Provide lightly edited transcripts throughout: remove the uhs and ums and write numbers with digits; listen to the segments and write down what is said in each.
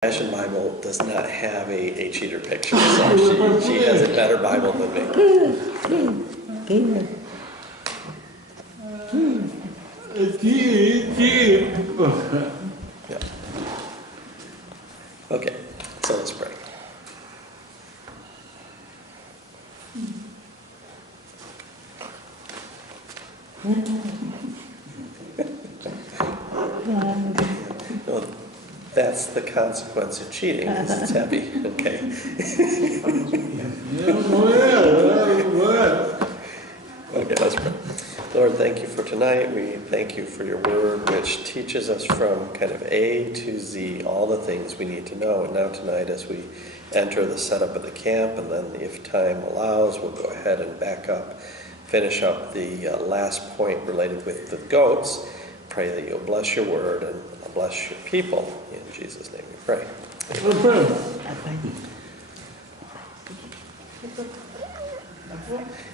Passion Bible does not have a cheater picture, so she has a better Bible than me. Yeah. Okay, so let's pray. Well, that's the consequence of cheating, is it's heavy. Okay. Okay, let's pray. Lord, thank you for tonight. We thank you for your word, which teaches us from kind of A to Z all the things we need to know. And now tonight, as we enter the setup of the camp, and then if time allows, we'll go ahead and back up, finish up the last point related with the goats. Pray that you'll bless your word and bless your people. In Jesus' name we pray.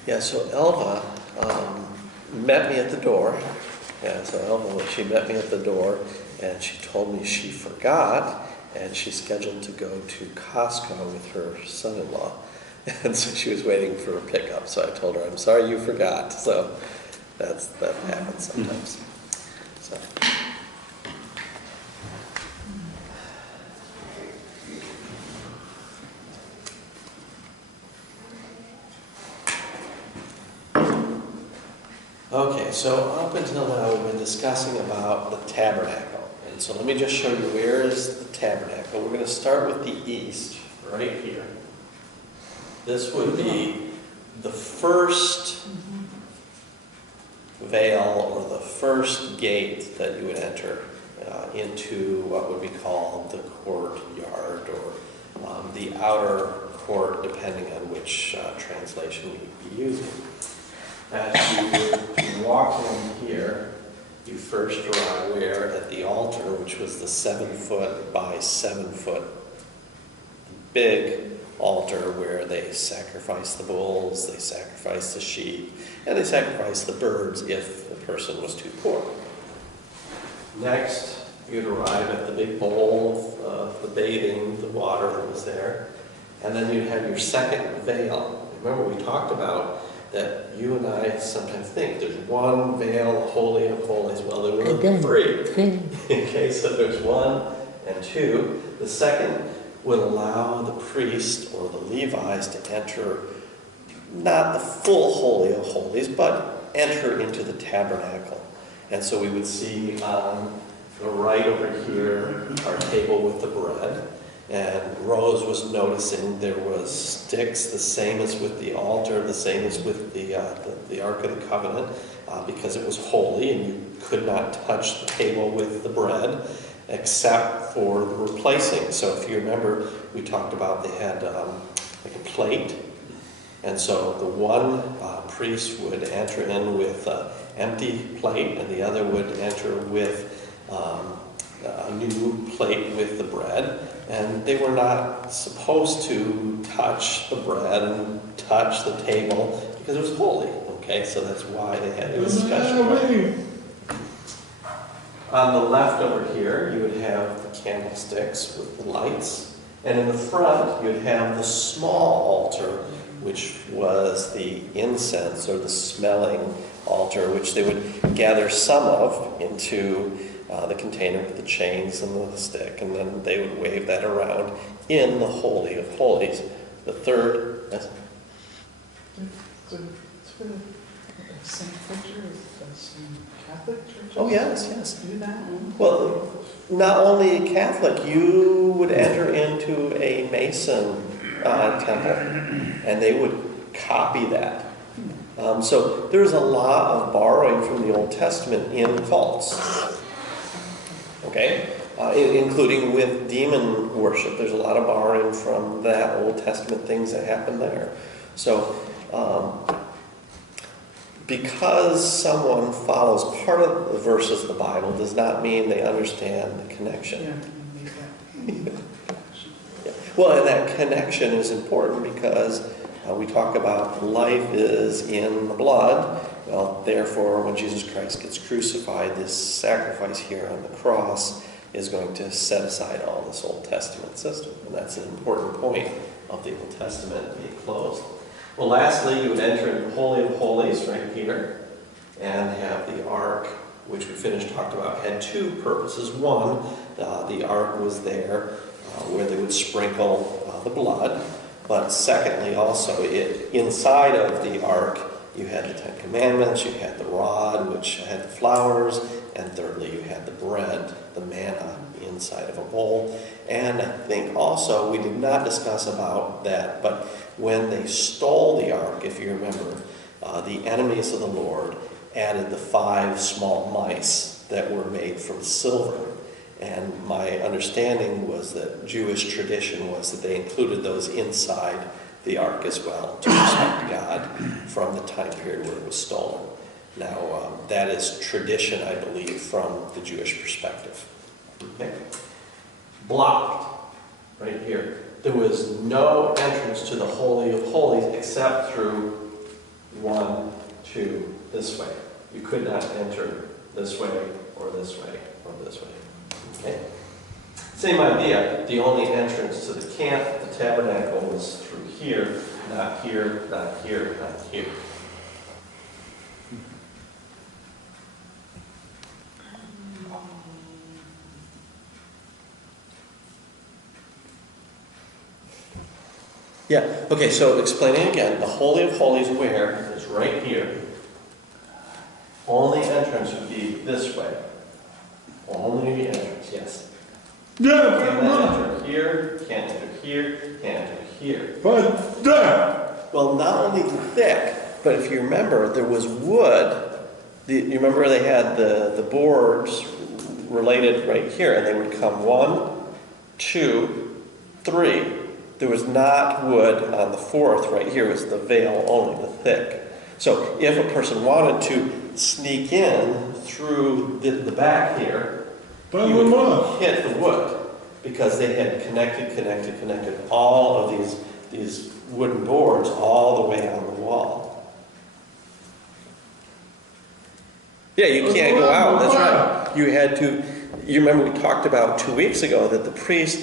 Yeah, so Elva met me at the door. Yeah, so Elva, she met me at the door, and she told me she forgot, and she's scheduled to go to Costco with her son-in-law. And so she was waiting for a pickup. So I told her, I'm sorry you forgot. So that happens sometimes. So. Okay, so up until now we've been discussing about the tabernacle. And so let me just show you where is the tabernacle. We're going to start with the east, right here. This would be the first veil or the first gate that you would enter into what would be called the courtyard or the outer court, depending on which translation you'd be using. As you walk in here, you first arrive where at the altar, which was the 7-foot by 7-foot big altar where they sacrifice the bulls, they sacrifice the sheep, and they sacrifice the birds if the person was too poor. Next, you'd arrive at the big bowl of the bathing, the water that was there, and then you'd have your second veil. Remember we talked about that you and I sometimes think there's one veil, Holy of Holies. Well, there were three. Okay, so there's 1 and 2. The second would allow the priest or the Levites to enter not the full Holy of Holies, but enter into the tabernacle. And so we would see on the right over here our table with the bread. And Rose was noticing there was sticks, the same as with the altar, the same as with the Ark of the Covenant, because it was holy and you could not touch the table with the bread except for the replacing. So if you remember, we talked about they had like a plate. And so the one priest would enter in with an empty plate, and the other would enter with a new plate with the bread. And they were not supposed to touch the bread and touch the table because it was holy. Okay, so that's why they had this special way. On the left over here, you would have the candlesticks with the lights. And in the front, you'd have the small altar, which was the incense or the smelling altar, which they would gather some of into the container with the chains and the stick, and then they would wave that around in the Holy of Holies. The third, yes? Same picture as Catholic churches? Oh, yes. Do that? Well, not only Catholic, you would enter into a Mason temple, and they would copy that. So there's a lot of borrowing from the Old Testament in cults. Okay? Including with demon worship. There's a lot of borrowing from that Old Testament things that happened there. So, because someone follows part of the verses of the Bible does not mean they understand the connection. Yeah. Well, and that connection is important because we talk about life is in the blood. Well, therefore, when Jesus Christ gets crucified, this sacrifice here on the cross is going to set aside all this Old Testament system. And that's an important point of the Old Testament being closed. Well, lastly, you would enter into the Holy of Holies right here and have the ark, which we finished talked about, had two purposes. One, the ark was there where they would sprinkle the blood. But secondly, also, inside of the ark, you had the Ten Commandments, you had the rod, which had the flowers, and thirdly, you had the bread, the manna, inside of a bowl. And I think also, we did not discuss about that, but when they stole the ark, if you remember, the enemies of the Lord added the 5 small mice that were made from silver. And my understanding was that Jewish tradition was that they included those inside the ark as well to respect God from the time period where it was stolen. Now, that is tradition, I believe, from the Jewish perspective. Okay. Blocked, right here. There was no entrance to the Holy of Holies except through 1, 2, this way. You could not enter this way or this way or this way. Okay? Same idea. The only entrance to the camp, the tabernacle, was through here, not here, not here, not here. Yeah, okay, so explaining again, the Holy of Holies where is right here. Only entrance would be this way. Only entrance, yes. Yeah, Can't enter here, can't enter here, can't enter here. but that. Well, not only thick, but if you remember, there was wood. You remember they had the boards related right here, and they would come 1, 2, 3. There was not wood on the 4th right here. It was the veil only, the thick. So if a person wanted to sneak in through the back here, he would hit the wood because they had connected all of these wooden boards all the way on the wall. Yeah, you can't go out. That's right. You had to. You remember we talked about 2 weeks ago that the priest,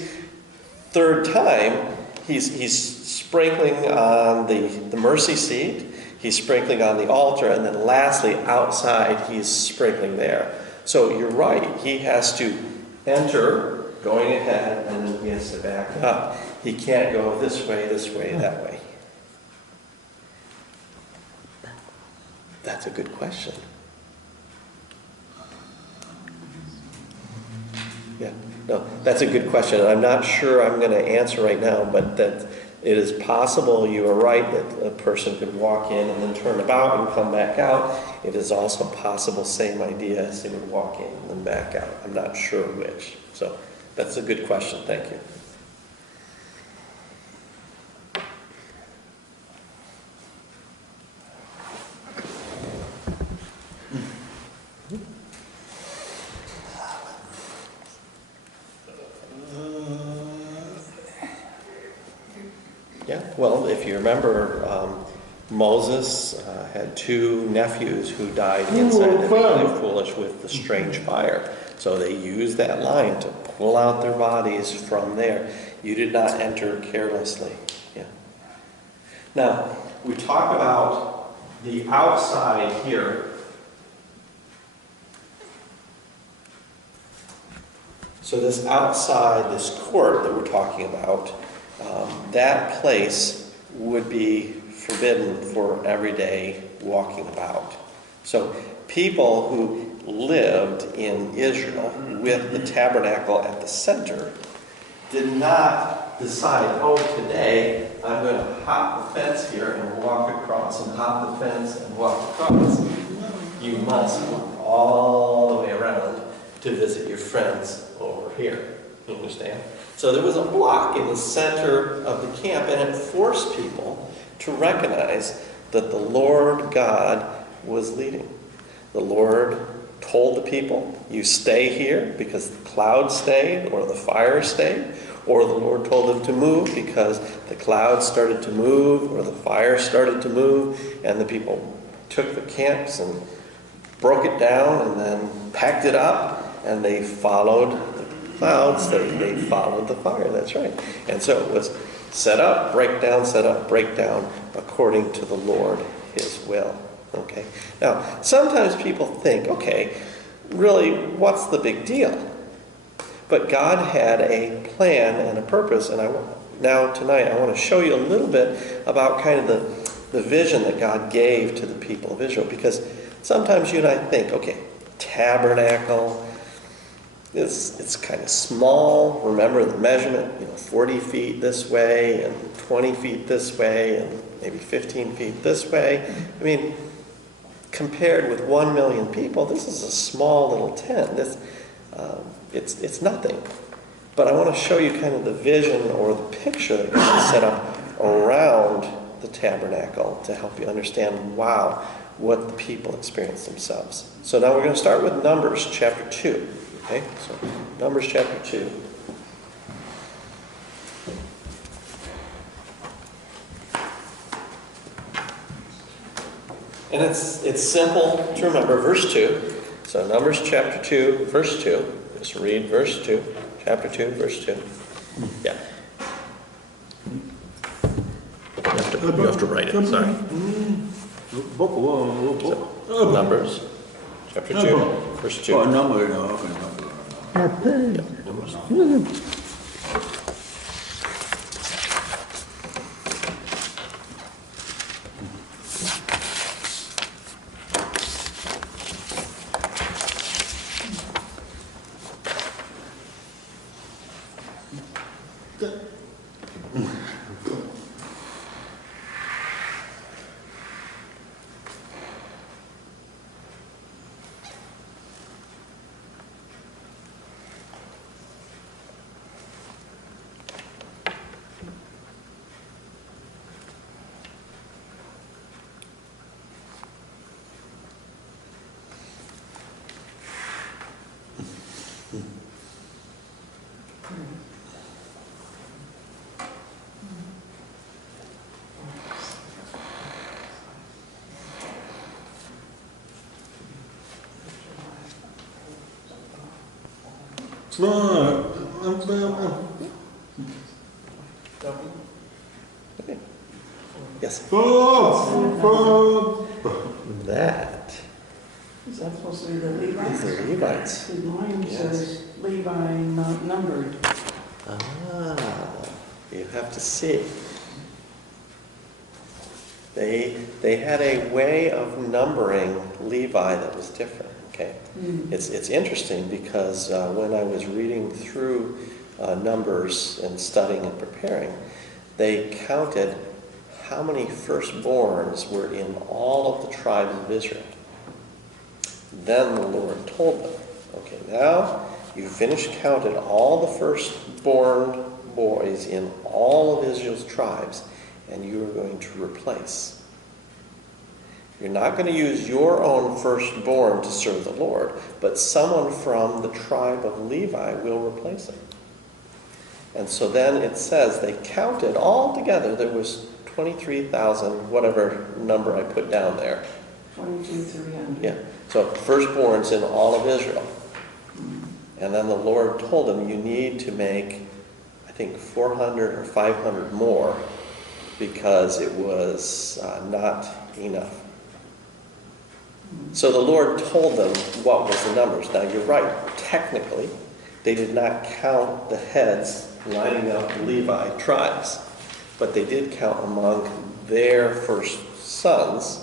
3rd time, he's sprinkling on the mercy seat. He's sprinkling on the altar, and then lastly, outside, he's sprinkling there. So you're right. He has to enter, going ahead, and then he has to back up. He can't go this way, that way. That's a good question. Yeah, no, that's a good question. I'm not sure I'm going to answer right now, but that it is possible, you are right, that a person could walk in and then turn about and come back out. It is also possible, same idea, as they would walk in and then back out. I'm not sure which. So that's a good question. Thank you. Yeah, well, if you remember, Moses had 2 nephews who died inside the valley of Foolish with the strange fire. So they used that line to pull out their bodies from there. You did not enter carelessly. Yeah. Now, we talk about the outside here. So this outside, this court that we're talking about, that place would be forbidden for everyday walking about. So people who lived in Israel with the tabernacle at the center did not decide, oh, today I'm going to hop the fence here and walk across, and hop the fence and walk across. You must walk all the way around to visit your friends over here. You understand? So there was a block in the center of the camp, and it forced people to recognize that the Lord God was leading. The Lord told the people, you stay here because the cloud stayed or the fire stayed, or the Lord told them to move because the cloud started to move or the fire started to move, and the people took the camps and broke it down and then packed it up, and they followed clouds, they followed the fire. That's right. And so it was set up, break down, according to the Lord, his will. Okay? Now, sometimes people think, okay, really, what's the big deal? But God had a plan and a purpose, and tonight I want to show you a little bit about kind of the vision that God gave to the people of Israel. Because sometimes you and I think, okay, tabernacle, it's kind of small. Remember the measurement, 40 feet this way, and 20 feet this way, and maybe 15 feet this way. I mean, compared with 1 million people, this is a small little tent. It's nothing. But I want to show you kind of the vision or the picture that God set up around the tabernacle to help you understand, wow, what the people experienced themselves. So now we're going to start with Numbers chapter 2. Okay, so Numbers chapter 2. And it's simple to remember, verse 2. So Numbers chapter 2, verse 2. Just read verse 2. Chapter 2, verse 2. Yeah. You have to write it, sorry. So, Numbers chapter 2, verse 2. Oh, number, no, okay, Yeah, Numbers. Yes. That Is that supposed to be the Levites? is the Levites. See, mine Yes. says Levi not numbered. You have to see. They had a way of numbering Levi that was different. Okay, it's interesting because when I was reading through Numbers and studying and preparing, they counted how many firstborns were in all of the tribes of Israel. Then the Lord told them, okay, now you've finished counted all the firstborn boys in all of Israel's tribes, and you are going to replace. You're not going to use your own firstborn to serve the Lord, but someone from the tribe of Levi will replace him. And so then it says they counted all together. There was 23,000, whatever number I put down there. 22,300. Yeah. So firstborns in all of Israel. And then the Lord told them, you need to make, I think, 400 or 500 more because it was not enough. So the Lord told them what was the numbers. Now you're right, technically, they did not count the heads lining up Levi tribes, but they did count among their first sons.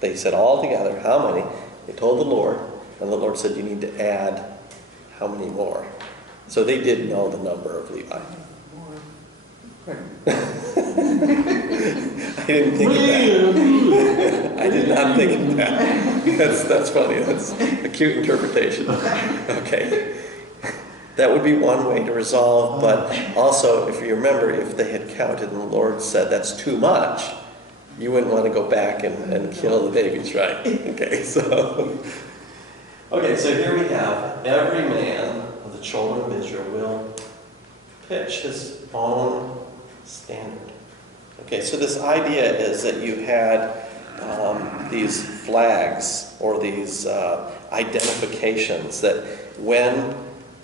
They said all together, how many? They told the Lord, and the Lord said, you need to add how many more? So they did know the number of Levi. I didn't think of that. I did not think of that. That's funny. That's a cute interpretation. Okay. That would be one way to resolve, but also, if you remember, if they had counted and the Lord said that's too much, you wouldn't want to go back and kill the babies, right? Okay, so here we have every man of the children of Israel will pitch his own standard. Okay, so this idea is that you had these flags or these identifications that when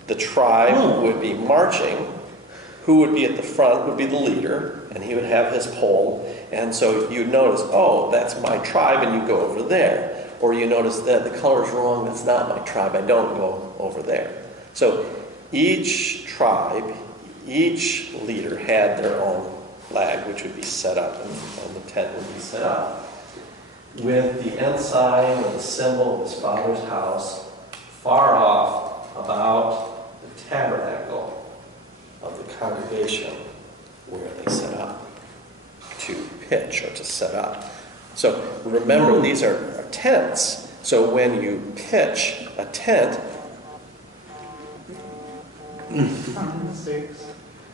the tribe would be marching. Who would be at the front would be the leader, and he would have his pole. And so you'd notice, oh, that's my tribe, and you go over there. Or you notice that the color's wrong, that's not my tribe, I don't go over there. So each tribe, each leader had their own flag, which would be set up, and the tent would be set up with the ensign or the symbol of his father's house far off about the tabernacle of the congregation where they set up to pitch or to set up. So remember, these are tents. So when you pitch a tent,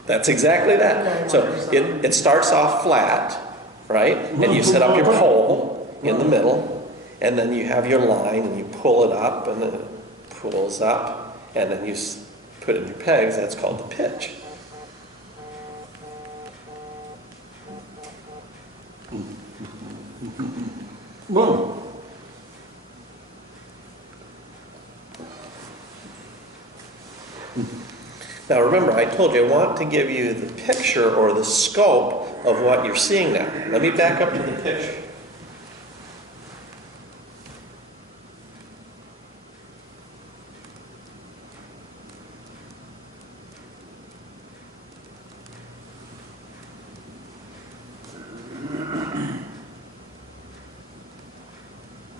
that's exactly that. So it starts off flat, right? And you set up your pole in the middle, and then you have your line, and you pull it up, and then it pulls up, and then you put in your pegs. That's called the pitch. Boom. Now remember, I told you I want to give you the picture or the scope of what you're seeing now. Let me back up to the picture.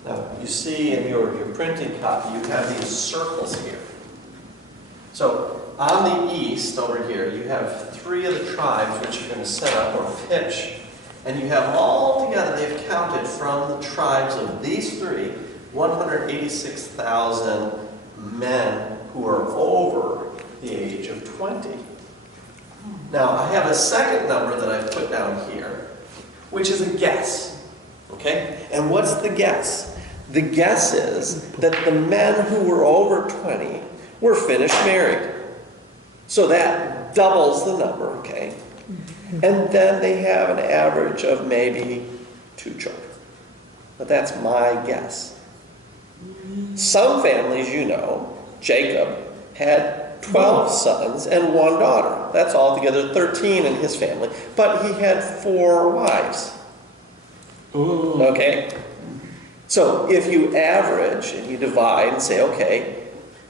Now you see in your printed copy, you have these circles here. So on the east over here, you have 3 of the tribes which are going to set up or pitch. And you have all together, they've counted from the tribes of these 3, 186,000 men who are over the age of 20. Now, I have a second number that I've put down here, which is a guess. Okay? And what's the guess? The guess is that the men who were over 20 were finished married. So that doubles the number, okay? And then they have an average of maybe 2 children. But that's my guess. Some families, you know, Jacob had 12 sons and 1 daughter. That's altogether 13 in his family. But he had 4 wives. Okay? So if you average and you divide and say, okay,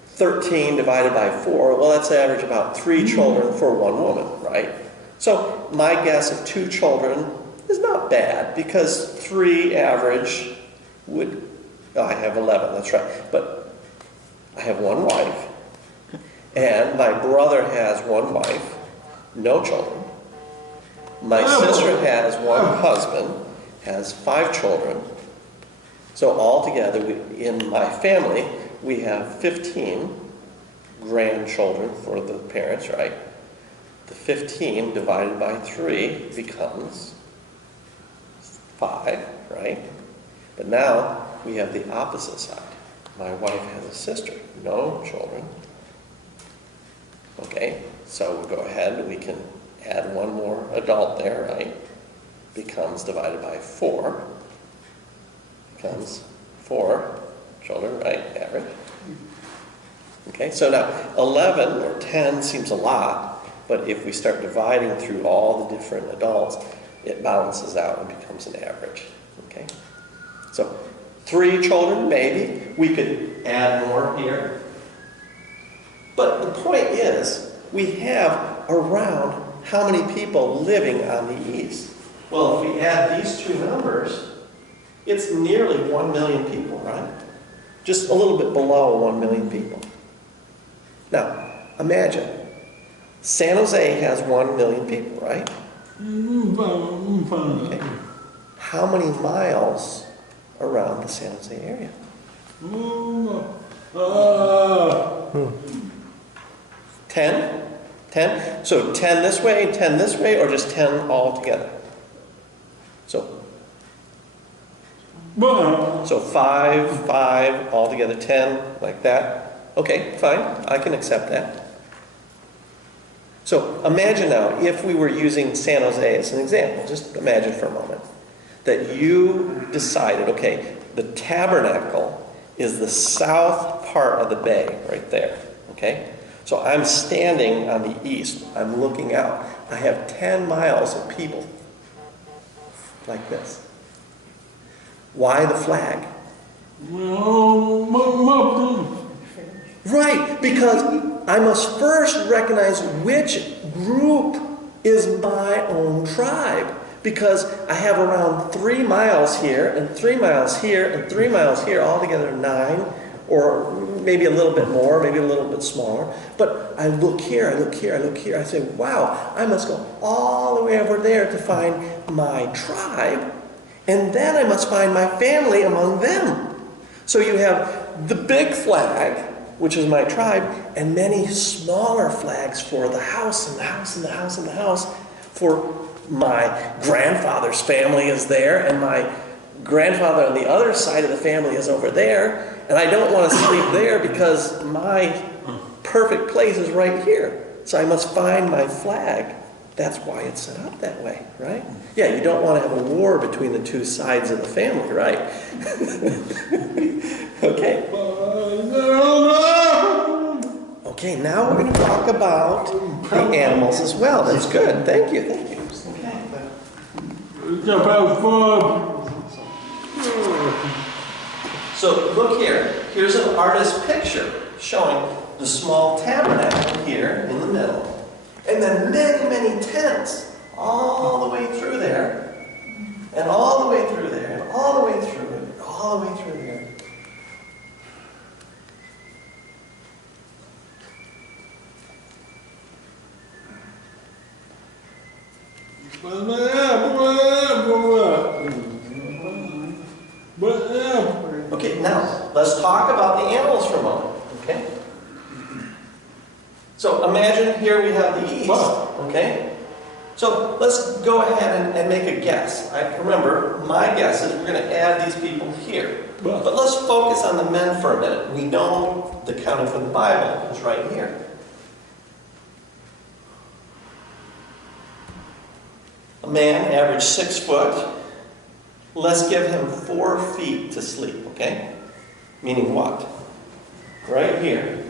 13 divided by 4, well, that's average about 3 children for 1 woman, right? So my guess of 2 children is not bad, because 3 average would, I have 11, that's right. But I have 1 wife, and my brother has 1 wife, no children. My sister has 1 husband, has 5 children. So altogether, in my family, we have 15 grandchildren for the parents, right? The 15 divided by 3 becomes 5, right? But now we have the opposite side. My wife has a sister, no children. Okay, so we'll go ahead and we can add 1 more adult there, right? Becomes divided by 4. Becomes 4 children, right? Average. Okay, so now 11 or 10 seems a lot, but if we start dividing through all the different adults, it balances out and becomes an average. Okay, so 3 children, maybe. We could add more here. But the point is, we have around how many people living on the east? Well, if we add these 2 numbers, it's nearly 1 million people, right? Just a little bit below 1 million people. Now, imagine, San Jose has 1 million people, right? Okay. How many miles around the San Jose area? 10? 10? So 10 this way, 10 this way, or just 10 all together? So 5, 5, altogether 10, like that. Okay, fine, I can accept that. So imagine now, if we were using San Jose as an example, just imagine for a moment, that you decided, okay, the tabernacle is the south part of the bay, right there, okay? So I'm standing on the east. I'm looking out. I have 10 miles of people like this. Why the flag? Right, because I must first recognize which group is my own tribe. Because I have around 3 miles here, and 3 miles here, and 3 miles here, altogether 9, or maybe a little bit more, maybe a little bit smaller. But I look here, I look here, I look here, I say, wow, I must go all the way over there to find my tribe, and then I must find my family among them. So you have the big flag, which is my tribe, and many smaller flags for the house, and the house, and the house, and the house, for my grandfather's family is there, and my grandfather on the other side of the family is over there, and I don't want to sleep there because my perfect place is right here. So I must find my flag. That's why it's set up that way, right? Yeah, you don't want to have a war between the two sides of the family, right? Okay. Okay, now we're going to talk about the animals as well. That's good. Thank you, thank you. So look here. Here's an artist's picture showing the small tabernacle here in the middle. And then many, many tents all the way through there. And all the way through there. And all the way through it. And all the way through there. Okay, now let's talk about the animals for a moment. Okay? So imagine here we have the east. Okay? So let's go ahead and make a guess. Remember, my guess is we're going to add these people here. But let's focus on the men for a minute. We know the counting from the Bible is right here. A man average 6 foot. Let's give him 4 feet to sleep, okay? Meaning what? Right here.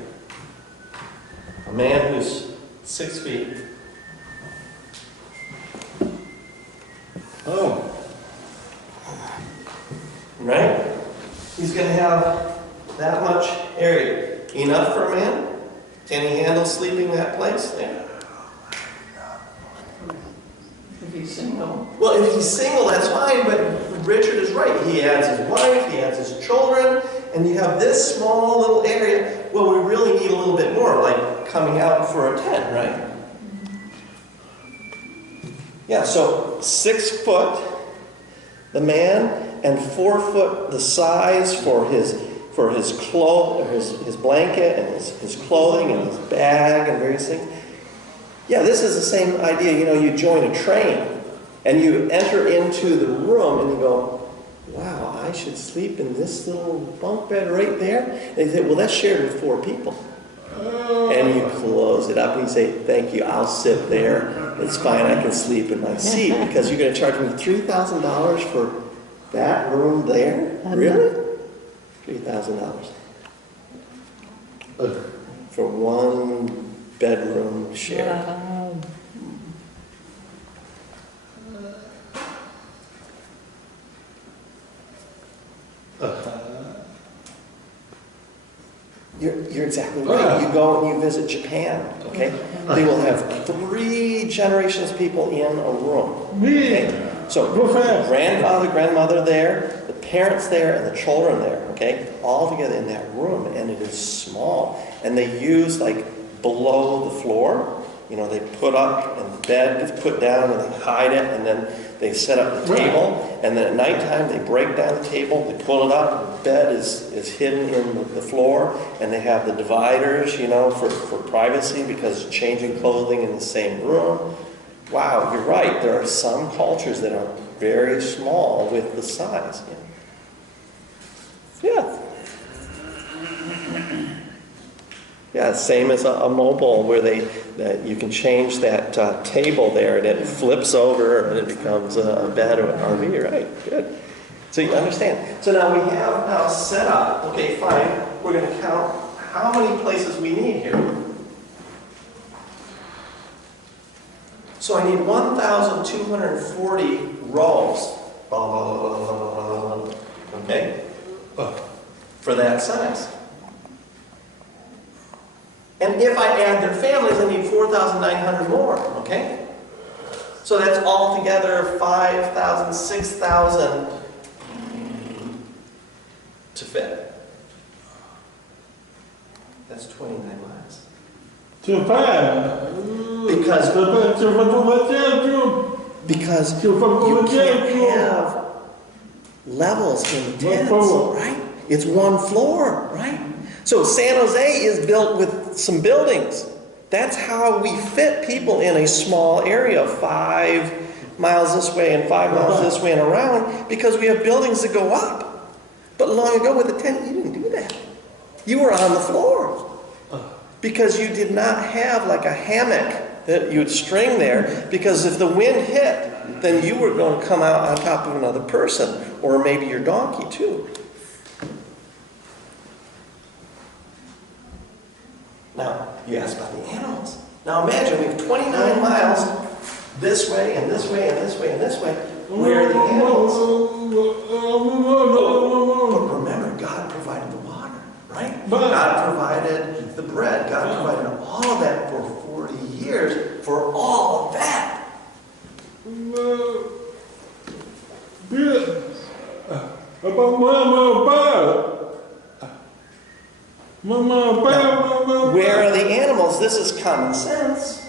A man who's 6 feet. Oh. Right? He's going to have that much area. Enough for a man? Can he handle sleeping that place? Yeah. If he's single. Well, if he's single, that's fine, but Richard is right. He adds his wife, he adds his children, and you have this small little area. Well, we really need a little bit more, like coming out for a tent, right? Yeah, so 6 foot, the man, and 4 foot the size for his blanket and his clothing and his bag and various things. Yeah, this is the same idea. You know, you join a train and you enter into the room and you go, wow, I should sleep in this little bunk bed right there. And they say, well, that's shared with 4 people. And you close it up and you say, thank you, I'll sit there. It's fine, I can sleep in my seat because you're going to charge me $3,000 for that room there? Really? $3,000. For one bedroom shared. Wow. You're exactly right. You go and you visit Japan, okay? They will have 3 generations of people in a room. Okay? So grandfather, grandmother there, the parents there, and the children there, okay? All together in that room, and it is small. And they use like below the floor. You know, they put up and the bed gets put down and they hide it and then they set up the table and then at nighttime they break down the table, they pull it up, the bed is hidden in the floor and they have the dividers, you know, for privacy because changing clothing in the same room. Wow, you're right. There are some cultures that are very small with the size. Yeah. Yeah, same as a mobile where that you can change that table there and it flips over and it becomes a bed or an RV, right? Good. So you understand. So now we have now set up, okay, fine, we're going to count how many places we need here. So I need 1,240 rows. Okay? For that size. And if I add their families, I need 4,900 more. Okay? So that's altogether 5,000, 6,000 to fit. That's 29 miles. Because you can't have levels in tents, right? It's one floor, right? So San Jose is built with some buildings. That's how we fit people in a small area, 5 miles this way and 5 miles this way and around, because we have buildings that go up. But long ago with a tent, you didn't do that. You were on the floor. Because you did not have like a hammock that you would string there, because if the wind hit, then you were going to come out on top of another person, or maybe your donkey too. Now, you asked about the animals. Now imagine we have 29 miles this way and this way and this way and this way. Where are the animals? But remember, God provided the water, right? God provided the bread. God provided all of that for 40 years for all of that. Now, where are the animals? This is common sense.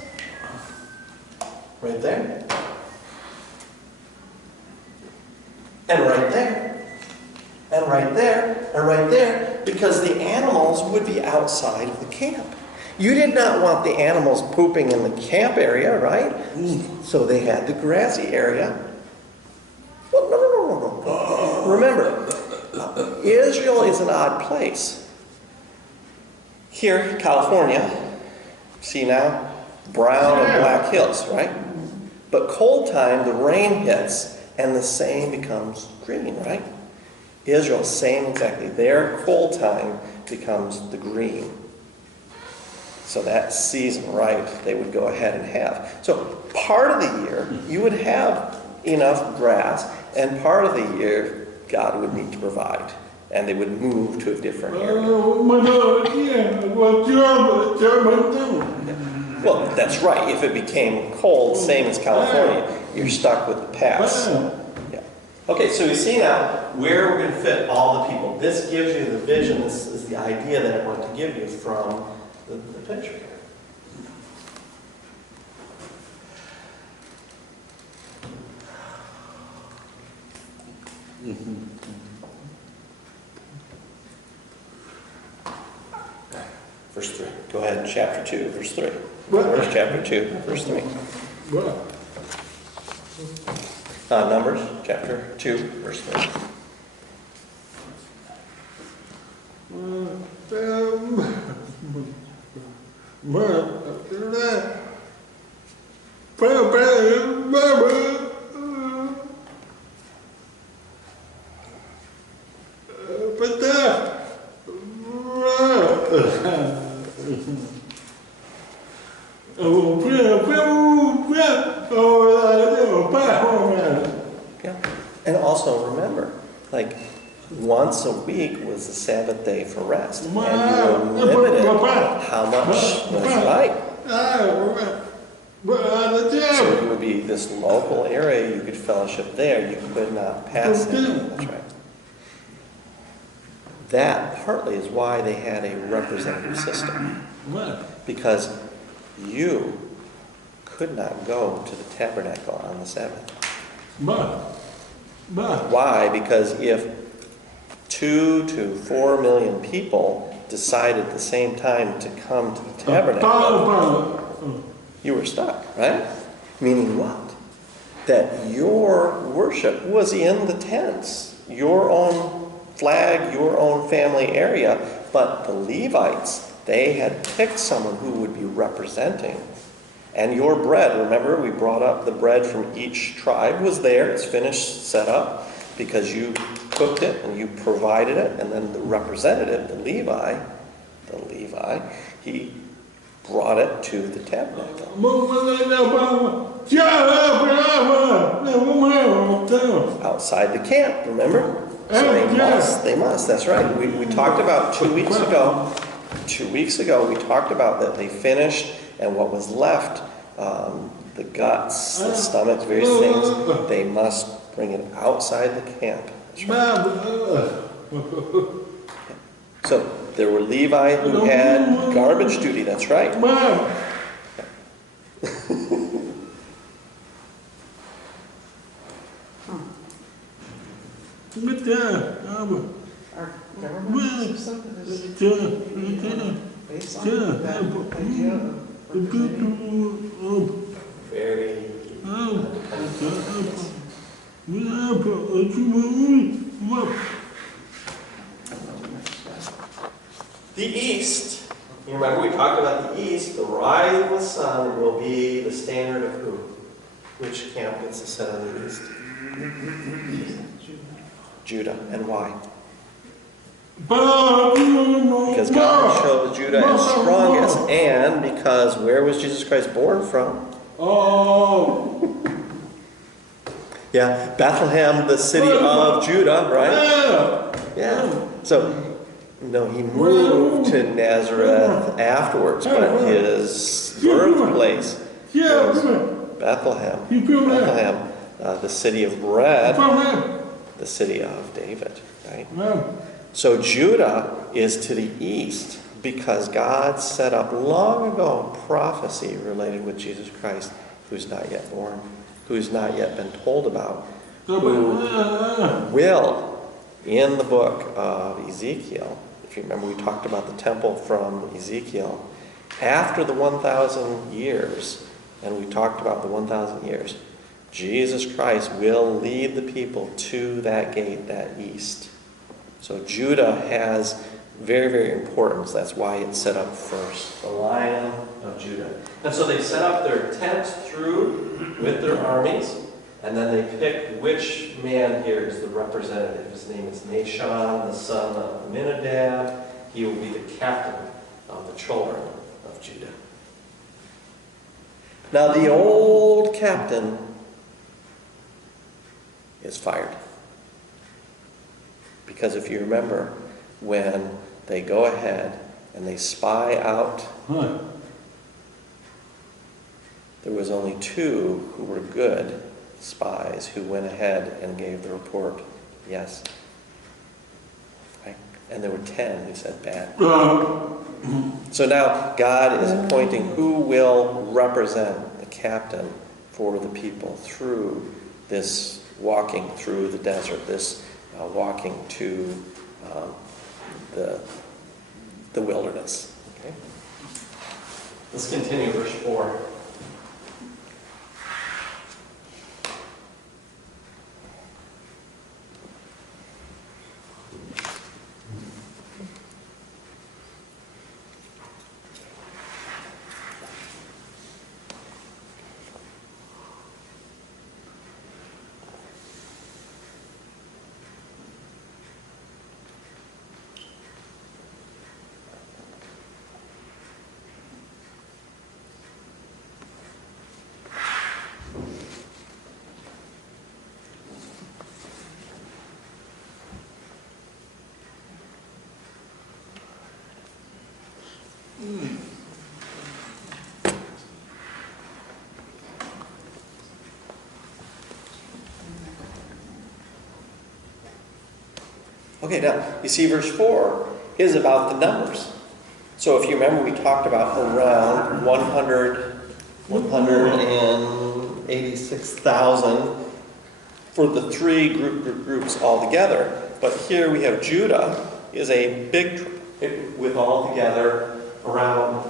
Right there. And right there. And right there. And right there. Because the animals would be outside of the camp. You did not want the animals pooping in the camp area, right? So they had the grassy area. Well, no. Remember, Israel is an odd place. Here, California, see now, brown and black hills, right? But cold time, the rain hits, and the same becomes green, right? Israel, same exactly. Their cold time becomes the green. So that season, right, they would go ahead and have. So part of the year, you would have enough grass, and part of the year, God would need to provide. And they would move to a different area. Well, that's right. If it became cold, same as California, you're stuck with the pass. Yeah. Okay, so you see now where we're going to fit all the people. This gives you the vision. This is the idea that I want to give you from the picture here. Verse 3. Go ahead, chapter 2, verse 3. Numbers chapter 2, verse 3. Numbers chapter 2, verse 3. Yeah. And also remember, like, once a week was the Sabbath day for rest. And you were limited how much was right. So it would be this local area, you could fellowship there, you could not pass it. That's right. That partly is why they had a representative system. Because you could not go to the tabernacle on the Sabbath. Why? Because if 2 to 4 million people decided at the same time to come to the tabernacle, you were stuck, right? Meaning what? That your worship was in the tents, your own flag, your own family area, but the Levites, they had picked someone who would be representing. And your bread, remember we brought up the bread from each tribe was there, it's finished, set up, because you cooked it and you provided it, and then the representative, the Levi, he brought it to the tabernacle. Outside the camp, remember? So they must, that's right. We talked about 2 weeks ago. 2 weeks ago, we talked about that they finished, and what was left, the guts, the stomach, various things, they must bring it outside the camp. That's right. So there were Levi who had garbage duty, that's right. Our government system is based on that idea of representing. Very The east, you remember we talked about the east, the rise of the sun will be the standard of who? Which camp gets to sit on the east? Judah. And why? Because God showed Judah as strongest, and because where was Jesus Christ born from? Yeah, Bethlehem, the city of Judah, right? Yeah. So, no, he moved to Nazareth afterwards, but his birthplace was Bethlehem. Bethlehem, the city of bread, the city of David, right? So Judah is to the east because God set up long ago prophecy related with Jesus Christ, who's not yet born, who's not yet been told about, who will, in the book of Ezekiel, if you remember we talked about the temple from Ezekiel, after the 1,000 years, and we talked about the 1,000 years, Jesus Christ will lead the people to that gate, that east. So Judah has very, very importance. That's why it's set up first. The Lion of Judah. And so they set up their tents through with their armies, and then they pick which man here is the representative. His name is Nashon, the son of Amminadab. He will be the captain of the children of Judah. Now the old captain is fired. Because if you remember, when they go ahead and they spy out, there was only 2 who were good spies who went ahead and gave the report, yes. Right? And there were 10 who said bad. So now God is appointing who will represent the captain for the people through this walking through the desert, this walking to the wilderness. Okay? Let's continue verse 4. Okay, now, you see verse 4 is about the numbers. So if you remember, we talked about around 186,000 for the 3 groups altogether. But here we have Judah is a big, with altogether around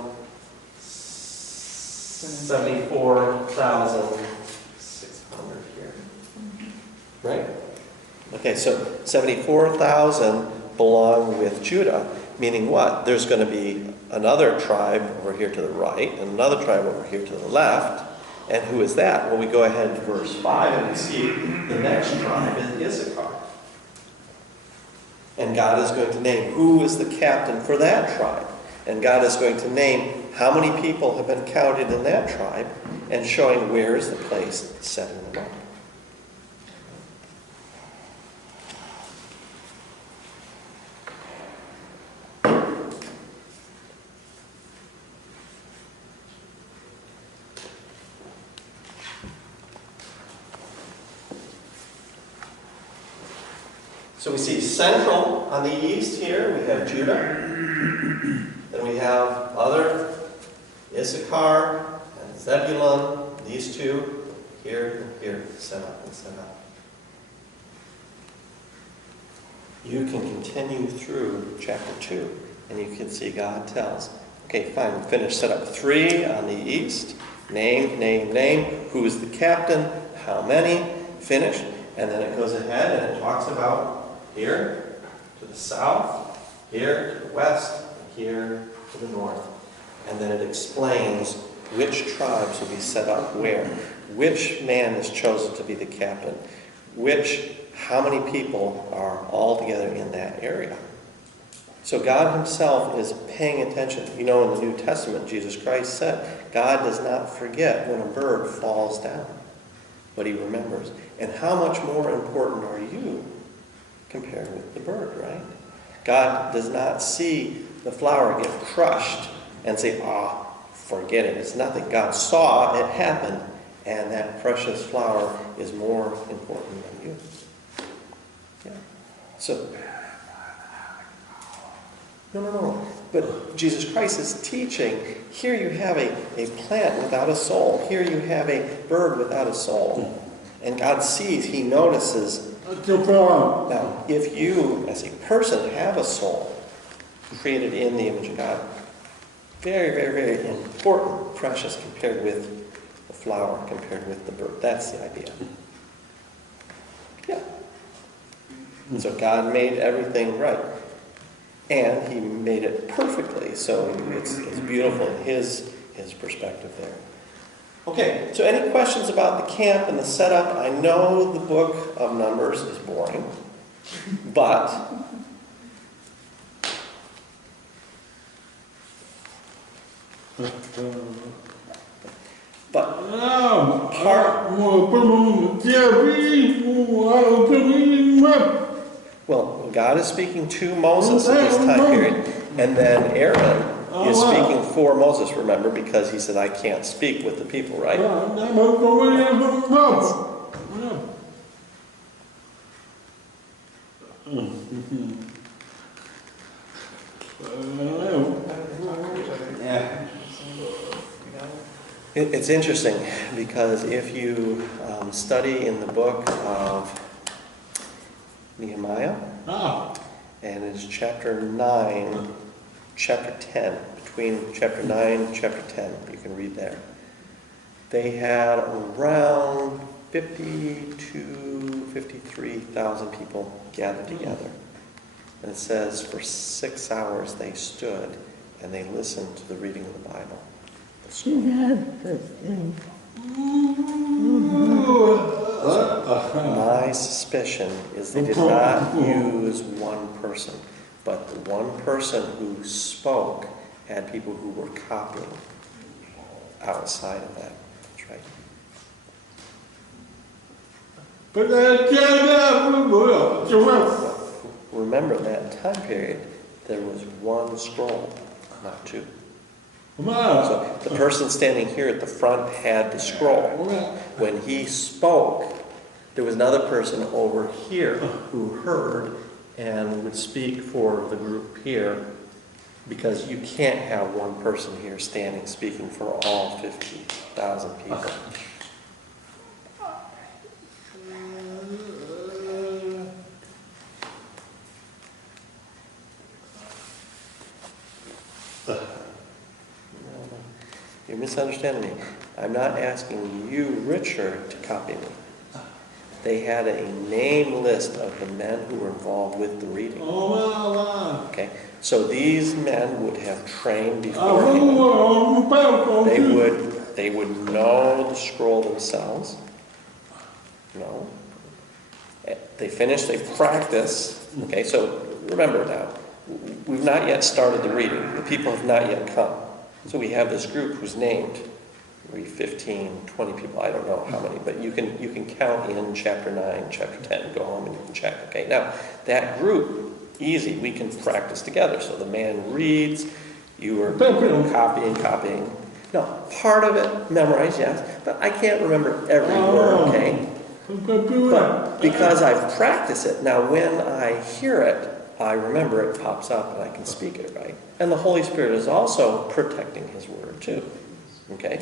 74,600 here. Right? Okay, so 74,000 belong with Judah, meaning what? There's going to be another tribe over here to the right, and another tribe over here to the left. And who is that? Well, we go ahead to verse 5 and we see the next tribe is Issachar. And God is going to name who is the captain for that tribe. And God is going to name how many people have been counted in that tribe, and showing where is the place setting them up. So we see central on the east here, we have Judah. Then we have other Issachar and Zebulun, these two, here and here, set up and set up. You can continue through chapter 2, and you can see God tells, okay, fine, finish, set up 3 on the east, name, name, name, who is the captain, how many, finish, and then it goes ahead and it talks about here to the south, here to the west, and here to the north. And then it explains which tribes will be set up where, which man is chosen to be the captain, how many people are all together in that area. So God himself is paying attention. You know, in the New Testament, Jesus Christ said, God does not forget when a bird falls down, but he remembers. And how much more important are you compared with the bird, right? God does not see the flower get crushed and say, forget it, it's nothing. God saw it happen, and that precious flower is more important than you. Yeah. So, no. But Jesus Christ is teaching, here you have a plant without a soul. Here you have a bird without a soul. And God sees, he notices. Now, if you, as a person, have a soul created in the image of God, very, very, very important, precious, compared with the flower, compared with the bird. That's the idea. Yeah. And so God made everything right. And he made it perfectly. So it's beautiful in his perspective there. Okay, so any questions about the camp and the setup? I know the book of Numbers is boring, but well, God is speaking to Moses at this time period, and then Aaron is speaking for Moses, remember, because he said, I can't speak with the people, right? It's interesting, because if you study in the book of Nehemiah, and it's chapter 9, chapter 10, between chapter 9 and chapter 10, you can read there. They had around 53,000 people gathered together. And it says for 6 hours they stood and they listened to the reading of the Bible. My suspicion is they did not use one person, but the one person who spoke had people who were copying outside of that. That's right. Remember, that time period, there was one scroll, not two. So the person standing here at the front had the scroll. When he spoke, there was another person over here who heard and would speak for the group here, because you can't have one person here standing speaking for all 50,000 people. You're misunderstanding me. I'm not asking you, Richard, to copy me. They had a name list of the men who were involved with the reading. Okay, so these men would have trained beforehand. They would know the scroll themselves. No. They finish, they practice. Okay, so remember now, we've not yet started the reading. The people have not yet come. So we have this group who's named, maybe 15, 20 people, I don't know how many, but you can count in chapter 9, chapter 10, go home and you can check. Okay, now that group, easy, we can practice together. So the man reads, you are copying. No, part of it memorized, yes, but I can't remember every word, okay? But because I've practiced it, now when I hear it, I remember it pops up and I can speak it, right? And the Holy Spirit is also protecting His Word too, okay?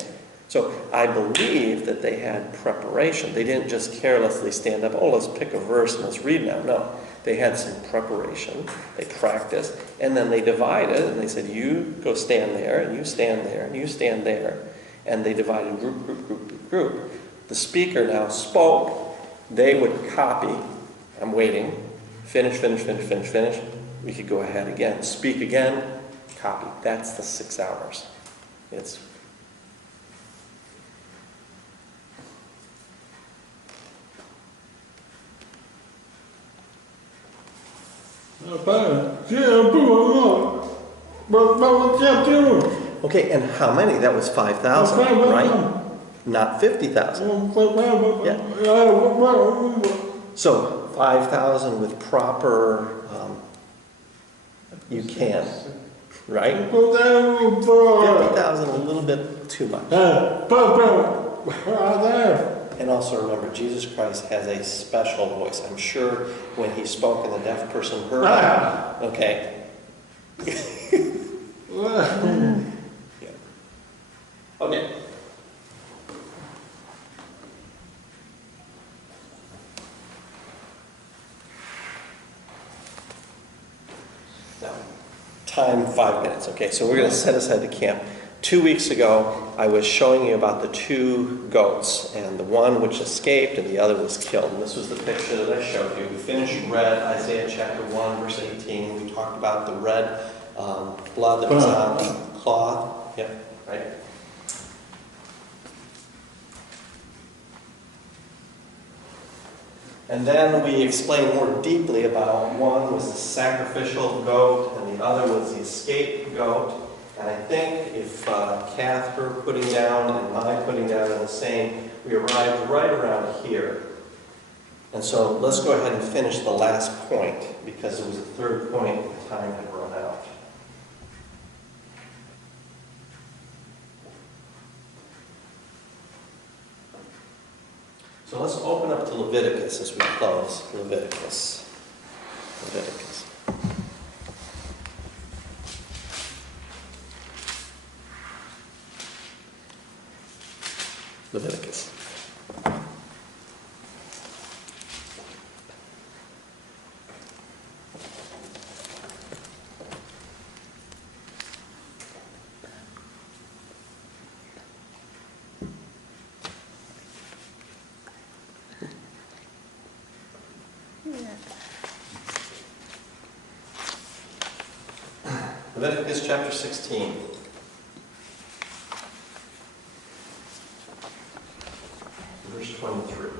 So I believe that they had preparation. They didn't just carelessly stand up, oh, let's pick a verse and let's read now. No, they had some preparation. They practiced, and then they divided, and they said, you go stand there, and you stand there, and you stand there. And they divided group. The speaker now spoke. They would copy. I'm waiting. Finish. We could go ahead again. Speak again. Copy. That's the 6 hours. It's okay, and how many? That was 5,000, right? Not 50,000. Yeah. So 5,000 with proper, you can, right? 50,000 a little bit too much. And also remember, Jesus Christ has a special voice. I'm sure when He spoke and the deaf person heard Him, okay? Yeah. Okay. Now, time 5 minutes. Okay, so we're going to set aside the camp. 2 weeks ago, I was showing you about the 2 goats, and the one which escaped and the other was killed. And this was the picture that I showed you. We finished read Isaiah chapter 1, verse 18. We talked about the red blood that was on the cloth. Yep, right. And then we explained more deeply about one was the sacrificial goat and the other was the escaped goat. And I think if Kath, her putting down and my putting down are the same, we arrived right around here. And so let's go ahead and finish the last point because it was a third point and time had run out. So let's open up to Leviticus as we close. Leviticus. Leviticus chapter 16. Verse 23.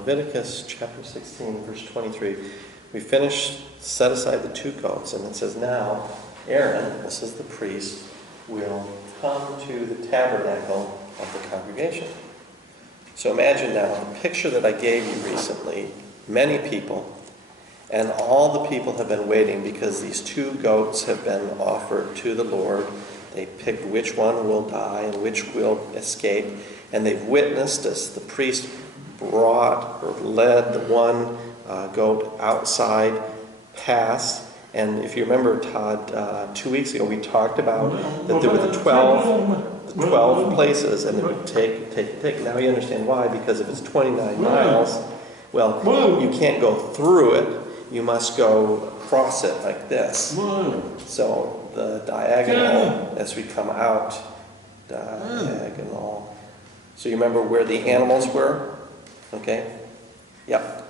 Leviticus chapter 16, verse 23. We finished, set aside the 2 goats, and it says, now Aaron, this is the priest, will come to the tabernacle of the congregation. So imagine now, the picture that I gave you recently, many people, and all the people have been waiting because these 2 goats have been offered to the Lord. They picked which one will die and which will escape. And they've witnessed as the priest brought or led the one goat outside past. And if you remember, Todd, 2 weeks ago we talked about that there were the 12 places, and it would take. Now you understand why, because if it's 29 miles, well, you can't go through it. You must go across it like this. So the diagonal, as we come out, diagonal. So you remember where the animals were? Okay? Yep.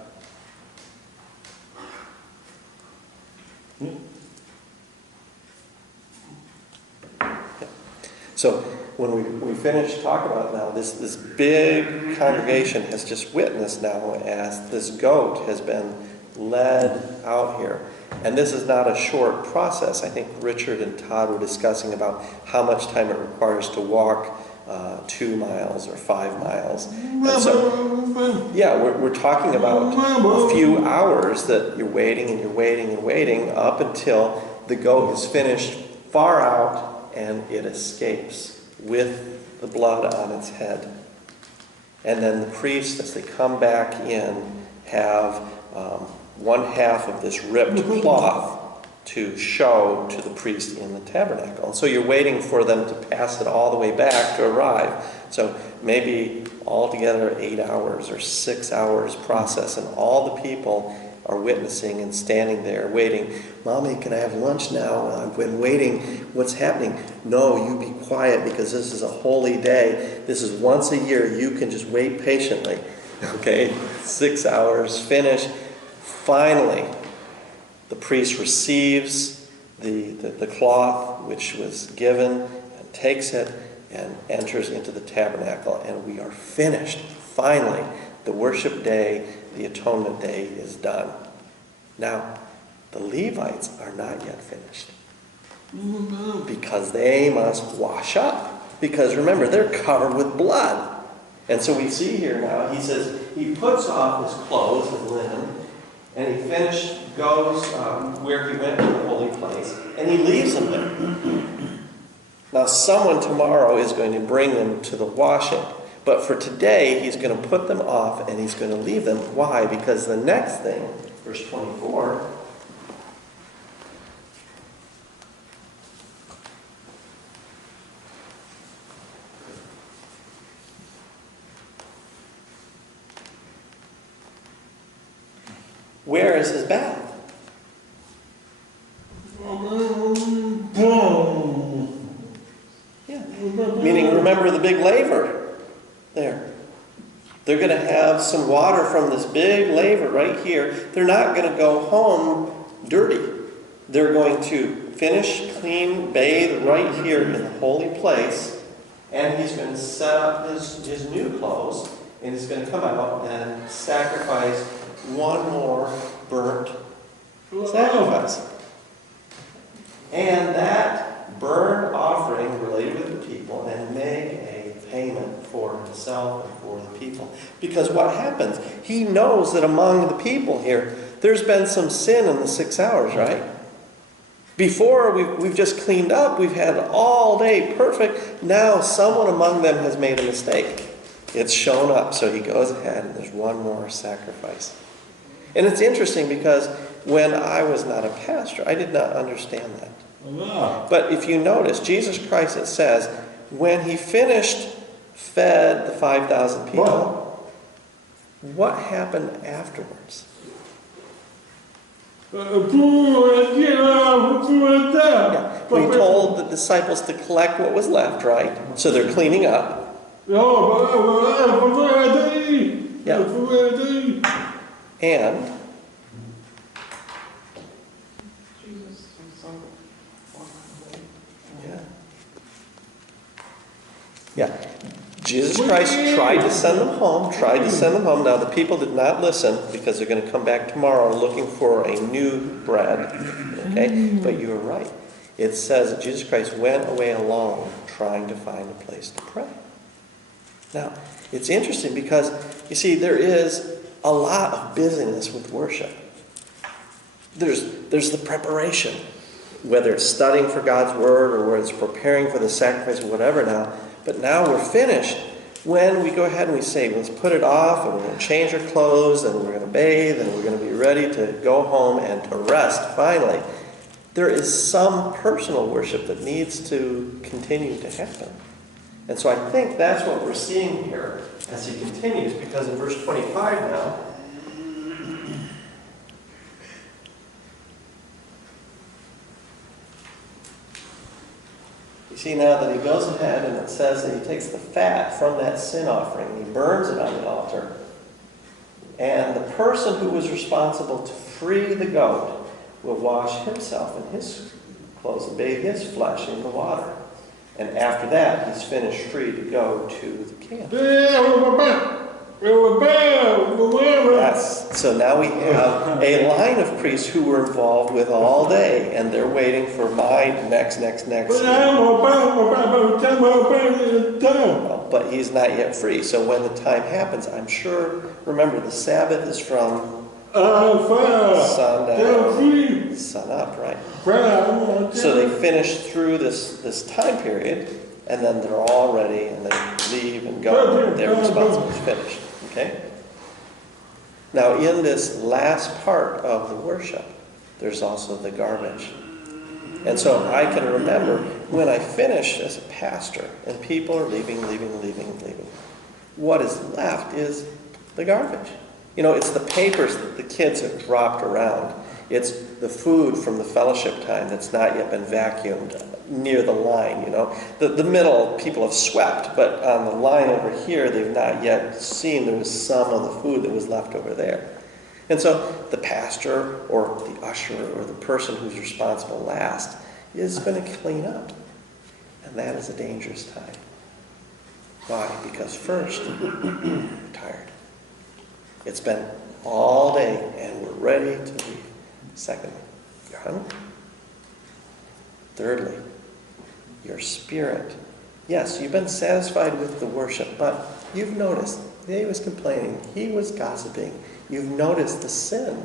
So when we finish talking about now, this big congregation has just witnessed now as this goat has been led out here. And this is not a short process. I think Richard and Todd were discussing about how much time it requires to walk 2 miles or 5 miles. And so, yeah, we're talking about a few hours that you're waiting and you're waiting and waiting up until the goat is finished far out and it escapes with the blood on its head. And then the priests, as they come back in, have 1/2 of this ripped cloth to show to the priest in the tabernacle. And so you're waiting for them to pass it all the way back to arrive. So maybe altogether 8 hours or 6 hours process, and all the people are witnessing and standing there waiting. Mommy, can I have lunch now? I've been waiting. What's happening? No, you be quiet because this is a holy day. This is once a year. You can just wait patiently. Okay, 6 hours, finish. Finally, the priest receives the cloth which was given and takes it and enters into the tabernacle, and we are finished. Finally, the worship day, the atonement day is done. Now, the Levites are not yet finished because they must wash up. Because remember, they're covered with blood. And so we see here now, he says, he puts off his clothes of linen, and he goes where he went to the holy place, and he leaves them there. Now, someone tomorrow is going to bring them to the washing. But for today, he's going to put them off, and he's going to leave them. Why? Because the next thing, verse 24, where is his bath? Yeah. Meaning, remember the big laver there. They're going to have some water from this big laver right here. They're not going to go home dirty. They're going to finish, clean, bathe right here in the holy place. And he's going to set up his new clothes. And he's going to come out and sacrifice one more burnt sacrifice. And that burnt offering related with the people and make a payment for himself and for the people. Because what happens? He knows that among the people here, there's been some sin in the 6 hours, right? Before, we've just cleaned up. We've had all day perfect. Now someone among them has made a mistake. It's shown up. So he goes ahead and there's one more sacrifice. And it's interesting because when I was not a pastor, I did not understand that. But if you notice, Jesus Christ, it says, when he finished, fed the 5,000 people, what happened afterwards? Yeah. We told the disciples to collect what was left, right? So they're cleaning up. Yeah. And Jesus Christ tried to send them home, Now the people did not listen because they're going to come back tomorrow looking for a new bread. Okay? But you were right. It says that Jesus Christ went away alone trying to find a place to pray. Now, it's interesting because, you see, there is a lot of busyness with worship. There's the preparation, whether it's studying for God's Word or whether it's preparing for the sacrifice or whatever now. But now we're finished when we go ahead and we say, let's put it off and we're going to change our clothes and we're going to bathe and we're going to be ready to go home and to rest finally. There is some personal worship that needs to continue to happen. And so I think that's what we're seeing here as he continues, because in verse 25 now, you see now that he goes ahead and it says that he takes the fat from that sin offering and he burns it on the altar. And the person who was responsible to free the goat will wash himself in his clothes and bathe his flesh in the water. And after that, he's finished free to go to the camp. Yes. So now we have a line of priests who were involved with all day, and they're waiting for my next. Well, but he's not yet free. So when the time happens, I'm sure, remember, the Sabbath is from sundown, sun up, right? So they finish through this time period, and then they're all ready, and they leave and go. Their responsibility is finished. Okay? Now, in this last part of the worship, there's also the garbage. And so I can remember when I finished as a pastor, and people are leaving. What is left is the garbage. You know, it's the papers that the kids have dropped around. It's the food from the fellowship time that's not yet been vacuumed near the line, you know. The middle, people have swept, but on the line over here, they've not yet seen there was some of the food that was left over there. And so the pastor or the usher or the person who's responsible last is going to clean up. And that is a dangerous time. Why? Because first, we're tired. It's been all day and we're ready to leave. Secondly, you're hungry. Thirdly, your spirit. Yes, you've been satisfied with the worship, but you've noticed he was complaining, he was gossiping. You've noticed the sin.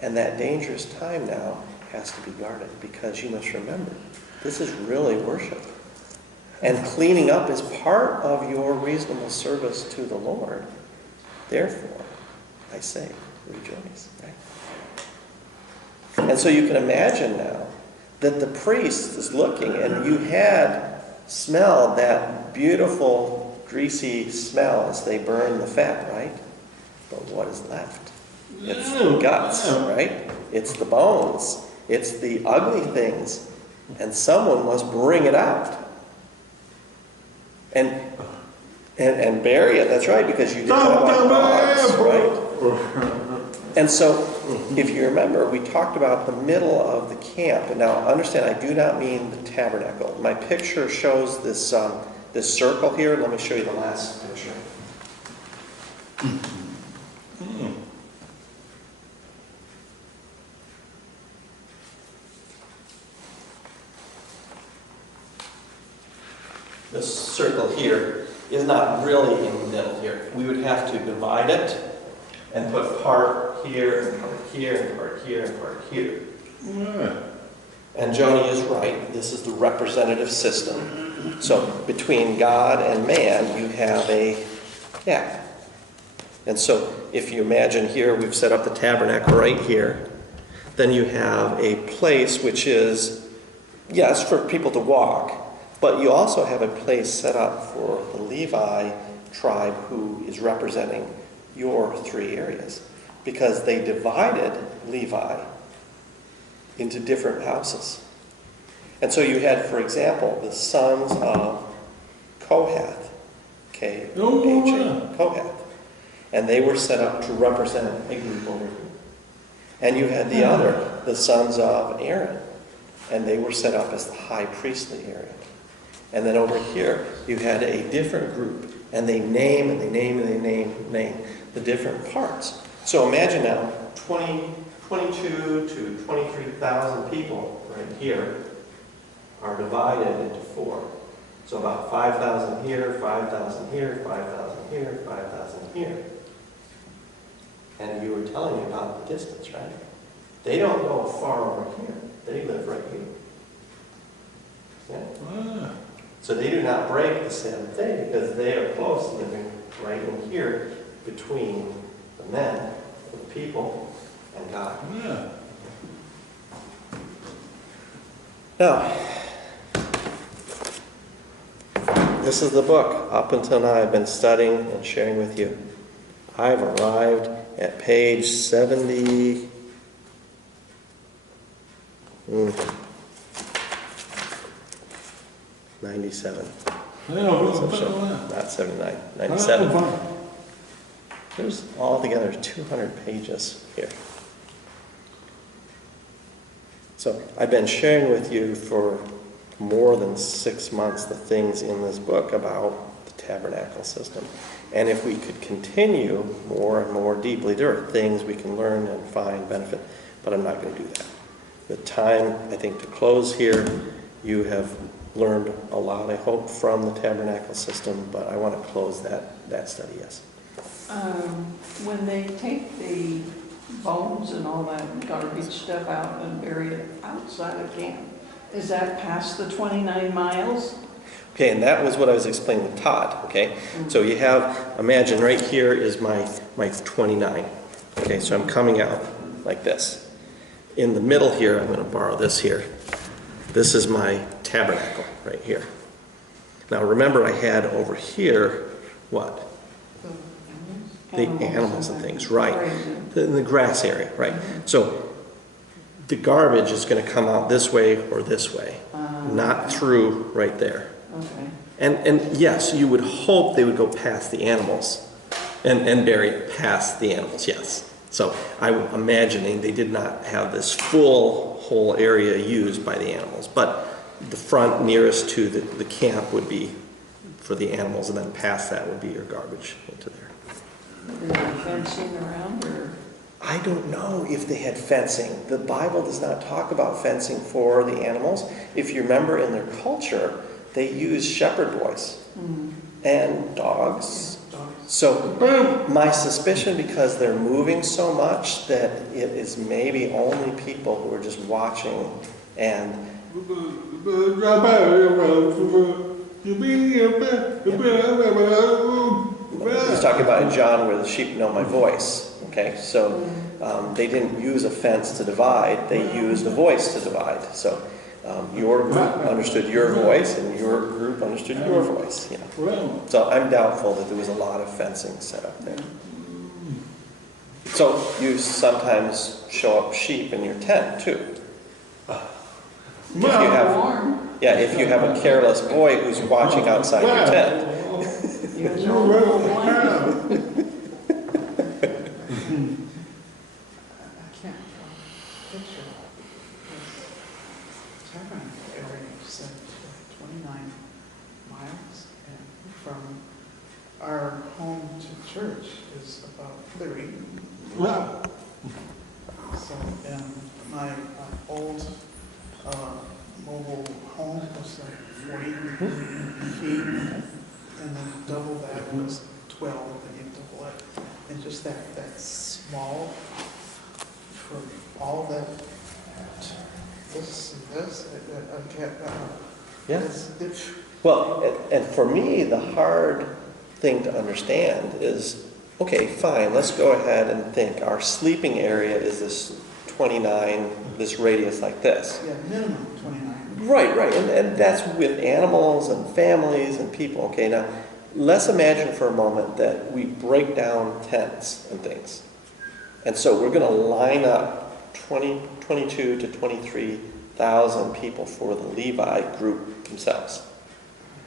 And that dangerous time now has to be guarded, because you must remember, this is really worship. And cleaning up is part of your reasonable service to the Lord. Therefore, I say, rejoice. Right? And so you can imagine now that the priest is looking, and you had smelled that beautiful, greasy smell as they burn the fat, right? But what is left? It's the guts, right? It's the bones. It's the ugly things. And someone must bring it out. And bury it. That's right, because you did not want dogs, right? And so, if you remember, we talked about the middle of the camp. And now, understand, I do not mean the tabernacle. My picture shows this this circle here. Let me show you the last picture. This circle here is not really in the middle here. We would have to divide it and put part here, and part here, and part here, and part here. And Joni is right. This is the representative system. So between God and man, you have a gap. And so if you imagine here, we've set up the tabernacle right here. Then you have a place which is, yes, for people to walk. But you also have a place set up for the Levi tribe who is representing your three areas. Because they divided Levi into different houses. And so you had, for example, the sons of Kohath, K-O-H-A, Kohath. And they were set up to represent a group over here. And you had the other, the sons of Aaron. And they were set up as the high priestly area. And then over here, you had a different group, and they name and they name and they name the different parts. So imagine now 22 to 23,000 people right here are divided into 4. So about 5,000 here, 5,000 here, 5,000 here, 5,000 here. And you were telling me about the distance, right? They don't go far over here. They live right here. Yeah? So they do not break the seventh day because they are close, living right in here between the men, the people, and God. Yeah. Now, this is the book. Up until now, I've been studying and sharing with you. I've arrived at page 70. 97. Not 79. 97. There's altogether 200 pages here. So I've been sharing with you for more than 6 months the things in this book about the tabernacle system. And if we could continue more and more deeply, there are things we can learn and find benefit, but I'm not going to do that. The time, I think, to close here, you have learned a lot, I hope, from the tabernacle system, but I want to close that study, yes. When they take the bones and all that garbage stuff out and bury it outside of camp, is that past the 29 miles? Okay, and that was what I was explaining with Todd, okay? Mm-hmm. So you have, imagine right here is my 29. Okay, so I'm coming out like this. In the middle here, I'm going to borrow this here. This is my tabernacle right here. Now remember I had over here, what? The animals and things, right. The grass area, right. Mm-hmm. So the garbage is going to come out this way or this way, not through right there. Okay. And yes, you would hope they would go past the animals and bury it past the animals, yes. So I'm imagining they did not have this full whole area used by the animals, but the front nearest to the camp would be for the animals, and then past that would be your garbage into there. Is there fencing around, or? I don't know if they had fencing. The Bible does not talk about fencing for the animals. If you remember, in their culture, they used shepherd boys and dogs. So my suspicion, because they're moving so much, that it is maybe only people who are just watching and... He's talking about in John where the sheep know my voice. Okay, so they didn't use a fence to divide, they used a voice to divide. So your group understood your voice and your group understood your voice. You know. So I'm doubtful that there was a lot of fencing set up there. So you sometimes show up sheep in your tent too. If you have a careless boy who's watching outside your tent. Our home to church is about 30. Wow. So, and my old mobile home was like 40 feet, and then double that was 12, and you double it. And just that small, for all that, this and this, I can't, Yeah. it's Well, and for me, the hard thing to understand is, okay, fine, let's go ahead and think our sleeping area is this 29, this radius like this. yeah, minimum 29. Right, and that's with animals and families and people. Okay, now let's imagine for a moment that we break down tents and things. And so we're going to line up 22 to 23,000 people for the Levi group themselves.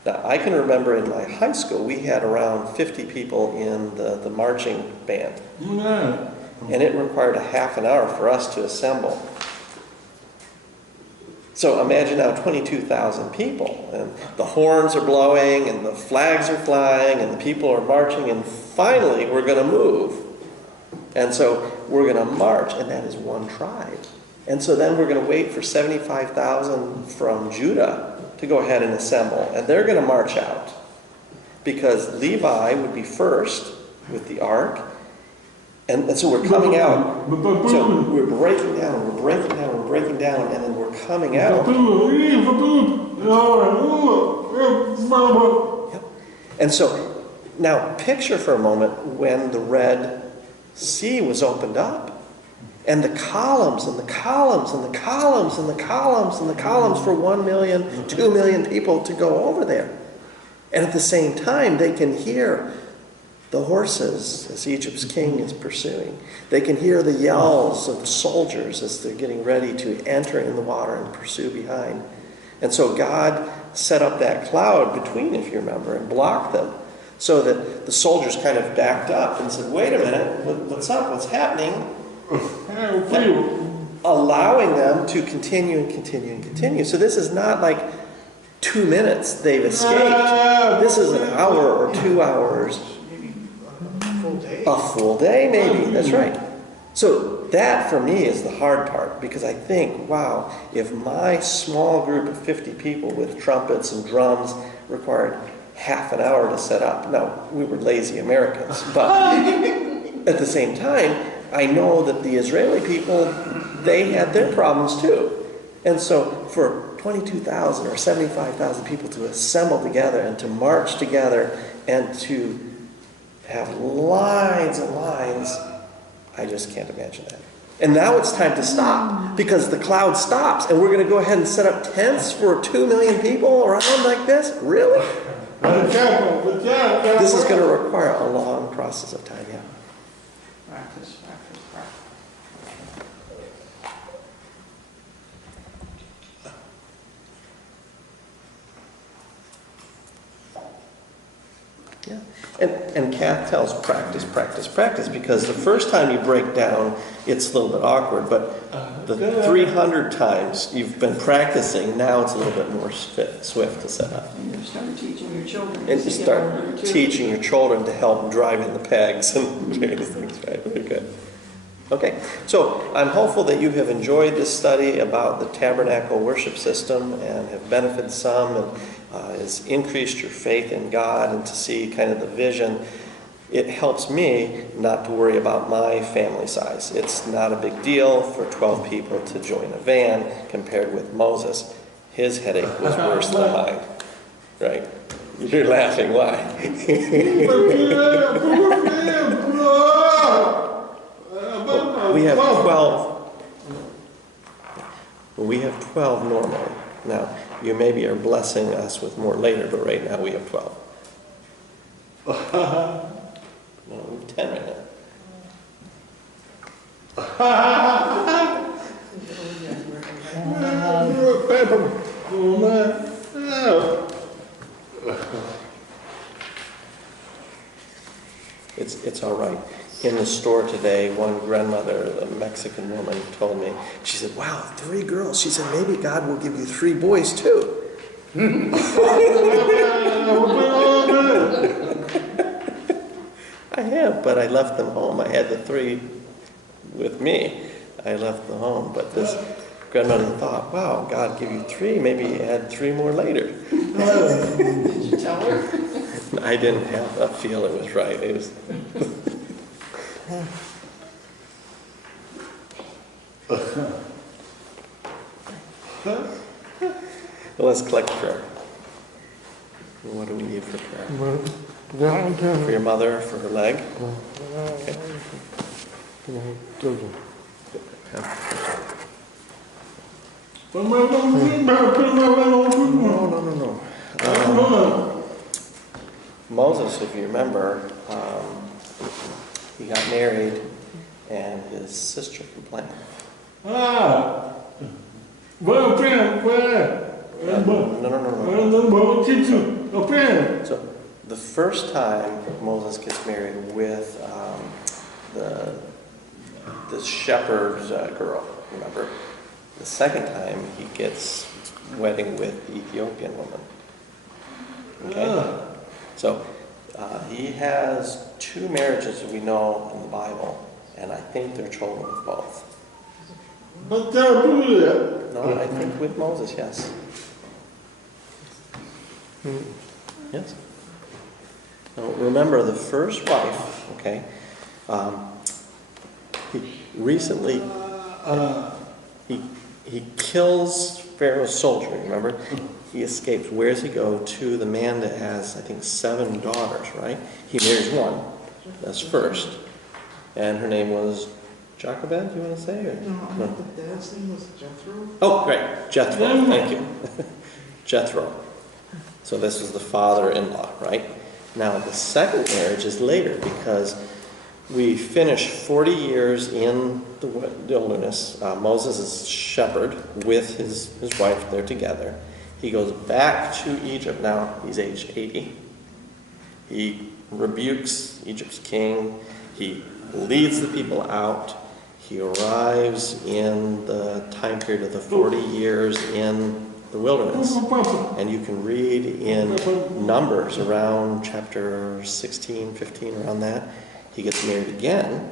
Now, I can remember in my high school, we had around 50 people in the marching band. And it required a half an hour for us to assemble. So imagine now 22,000 people, and the horns are blowing, and the flags are flying, and the people are marching, and finally we're going to move. And so we're going to march, and that is one tribe. And so then we're going to wait for 75,000 from Judah to go ahead and assemble, and they're going to march out. Because Levi would be first with the ark, and so we're coming out. So we're breaking down, we're breaking down, we're breaking down, and then we're coming out. Yep. And so now picture for a moment when the Red Sea was opened up, and the columns and the columns and the columns and the columns and the columns for 1 million, 2 million people to go over there. And at the same time, they can hear the horses as Egypt's king is pursuing. They can hear the yells of the soldiers as they're getting ready to enter in the water and pursue behind. And so God set up that cloud between, if you remember, and blocked them so that the soldiers kind of backed up and said, wait a minute, what's up? What's happening? Allowing them to continue and continue and continue. So this is not like 2 minutes they've escaped. This is an hour or 2 hours. Maybe a full day. A full day, maybe. That's right. So that, for me, is the hard part, because I think, wow, if my small group of 50 people with trumpets and drums required half an hour to set up. Now, we were lazy Americans, but at the same time, I know that the Israeli people, they had their problems too. And so for 22,000 or 75,000 people to assemble together and to march together and to have lines and lines, I just can't imagine that. And now it's time to stop, because the cloud stops, and we're going to go ahead and set up tents for 2 million people around like this? Really? This is going to require a long process of time, yeah. Practice, practice, practice. Yeah. And Kath tells practice, practice, practice, because the first time you break down, it's a little bit awkward, but the 300 times you've been practicing, now it's a little bit more swift to set up. And you start teaching your children. And you start teaching your children to help drive in the pegs and various things, right? Very good. Okay, so I'm hopeful that you have enjoyed this study about the tabernacle worship system and have benefited some and has increased your faith in God and to see kind of the vision. It helps me not to worry about my family size. It's not a big deal for 12 people to join a van compared with Moses. His headache was worse than mine, right? You're laughing, why? We have 12. We have 12 normally. Now, you maybe are blessing us with more later, but right now we have 12. No, we have 10 right now. It's all right. In the store today, one grandmother, a Mexican woman, told me, she said, wow, 3 girls. She said, maybe God will give you 3 boys too. I have, but I left them home. I had the 3 with me. I left them home. But this grandmother thought, wow, God give you 3, maybe add 3 more later. Did you tell her? I didn't have a feel it was right. It was... Well, let's collect prayer. What do we need for prayer? For your mother, for her leg? Okay. No. Moses, if you remember, he got married and his sister complained. No. So the first time Moses gets married with the shepherd's girl, remember? The second time, he gets wedding with the Ethiopian woman. Okay? So, he has 2 marriages that we know in the Bible, and I think they're children with both. But don't do that. No, I think with Moses, yes. Yes. Now, remember, the first wife, okay, he recently, he kills Pharaoh's soldier, remember? He escapes. Where does he go? To the man that has, I think, 7 daughters, right? He marries one. That's first. And her name was Jochebed, you want to say? Or? No, the dad's name was Jethro. Oh, right. Jethro. Thank you. Jethro. So this is the father-in-law, right? Now, the second marriage is later because we finish 40 years in the wilderness. Moses is shepherd with his wife. They're together. He goes back to Egypt. Now, he's age 80. He rebukes Egypt's king. He leads the people out. He arrives in the time period of the 40 years in the wilderness. And you can read in Numbers around chapter 16, 15, around that. He gets married again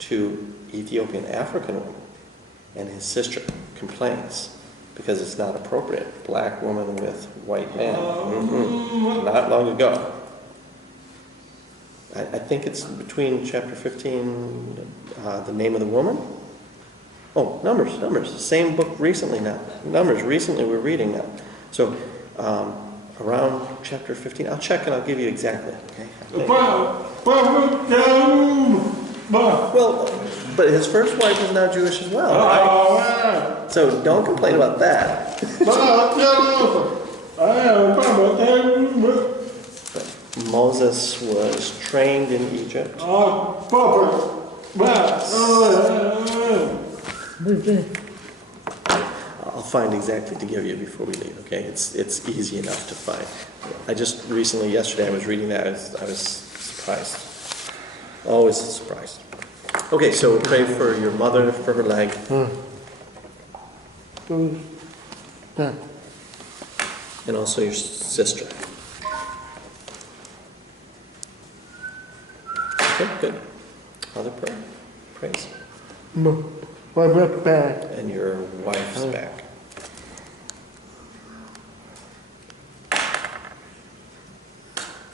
to Ethiopian African woman. And his sister complains because it's not appropriate. Black woman with white man. Not long ago. I think it's between chapter 15, the name of the woman. Oh, Numbers. Same book recently now. Numbers, recently we're reading now. So, around chapter 15, I'll check and I'll give you exactly. Okay? Well, but his first wife is now Jewish as well, right? So don't complain about that. Moses was trained in Egypt. I'll find exactly to give you before we leave, okay? It's easy enough to find. I just recently, yesterday, I was reading that. I was surprised. Always surprised. Okay, so pray for your mother, for her leg. And also your sister. Okay, good. Other prayer? Praise. My wife's back. And your wife's back.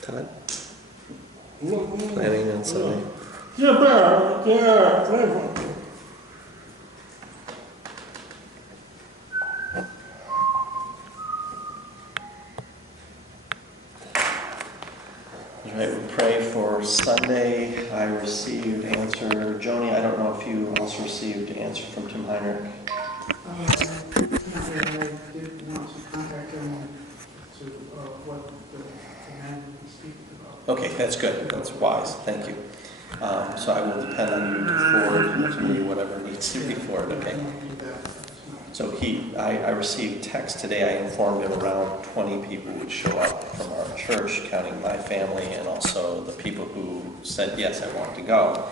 Todd? Planning on Sunday? All right, we pray for Sunday. I received answer. Joni, I don't know if you also received answer from Tim Heinrich. I did want to contact him to what the man was speaking about. Okay, that's good. That's wise. Thank you. So I will depend on you to forward to me whatever needs to be forwarded, okay? So I received text today. I informed him around 20 people would show up from our church, counting my family and also the people who said, yes, I want to go.